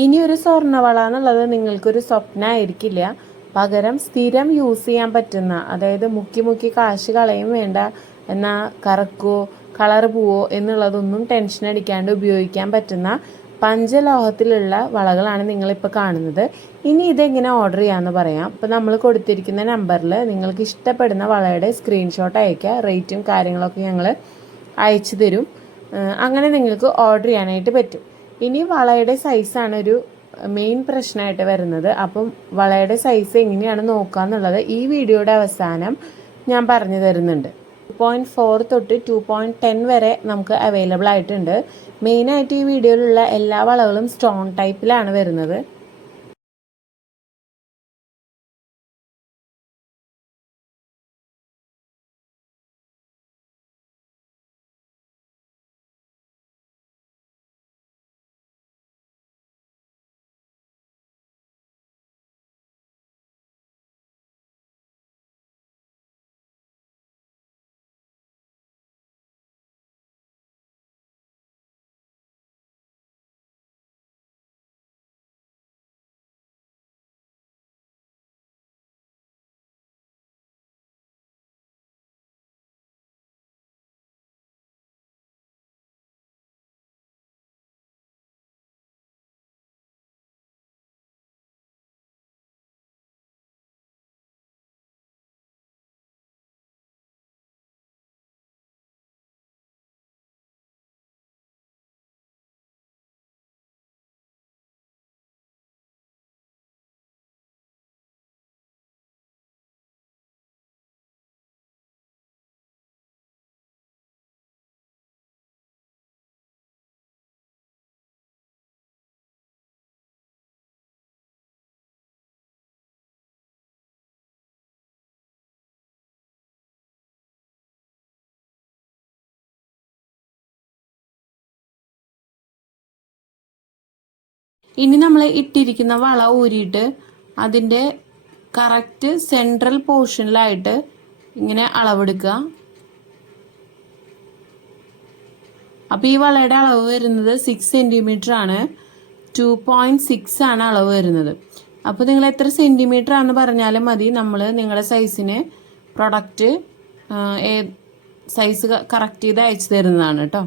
ഇനി ഒരു സ്വർണ്ണവള എന്നുള്ളത് നിങ്ങൾക്കൊരു സ്വപ്നമായിരിക്കില്ല. പകരം സ്ഥിരം യൂസ് ചെയ്യാൻ പറ്റുന്ന, അതായത് മുക്കി മുക്കി കാശ് കളയും വേണ്ട, എന്നാൽ കറക്കുവോ കളർ പോവോ എന്നുള്ളതൊന്നും ടെൻഷൻ അടിക്കാണ്ട് ഉപയോഗിക്കാൻ പറ്റുന്ന പഞ്ചലോഹത്തിലുള്ള വളകളാണ് നിങ്ങളിപ്പോൾ കാണുന്നത്. ഇനി ഇതെങ്ങനെ ഓർഡർ ചെയ്യാമെന്ന് പറയാം. ഇപ്പോൾ നമ്മൾ കൊടുത്തിരിക്കുന്ന നമ്പറിൽ നിങ്ങൾക്ക് ഇഷ്ടപ്പെടുന്ന വളയുടെ സ്ക്രീൻഷോട്ട് അയയ്ക്കുക. റേറ്റും കാര്യങ്ങളൊക്കെ ഞങ്ങൾ അയച്ചു തരും. അങ്ങനെ നിങ്ങൾക്ക് ഓർഡർ ചെയ്യാനായിട്ട് പറ്റും. ഇനി വളയുടെ സൈസാണ് ഒരു മെയിൻ പ്രശ്നമായിട്ട് വരുന്നത്. അപ്പം വളയുടെ സൈസ് എങ്ങനെയാണ് നോക്കുക എന്നുള്ളത് ഈ വീഡിയോയുടെ അവസാനം ഞാൻ പറഞ്ഞു തരുന്നുണ്ട്. 2.4 തൊട്ട് 2.10 വരെ നമുക്ക് അവൈലബിൾ ആയിട്ടുണ്ട്. മെയിനായിട്ട് ഈ വീഡിയോയിലുള്ള എല്ലാ വളകളും സ്റ്റോൺ ടൈപ്പിലാണ് വരുന്നത്. ഇനി നമ്മൾ ഇട്ടിരിക്കുന്ന വള ഊരിയിട്ട് അതിൻ്റെ കറക്റ്റ് സെൻട്രൽ പോർഷനിലായിട്ട് ഇങ്ങനെ അളവെടുക്കുക. അപ്പോൾ ഈ വളയുടെ അളവ് വരുന്നത് 6 സെൻറ്റിമീറ്റർ ആണ്. 2.6 ആണ് അളവ് വരുന്നത്. അപ്പോൾ നിങ്ങൾ എത്ര സെൻറ്റിമീറ്റർ ആണെന്ന് പറഞ്ഞാലും മതി, നമ്മൾ നിങ്ങളുടെ സൈസിന് പ്രൊഡക്റ്റ് സൈസ് കറക്റ്റ് ചെയ്ത് അയച്ചു തരുന്നതാണ് കേട്ടോ.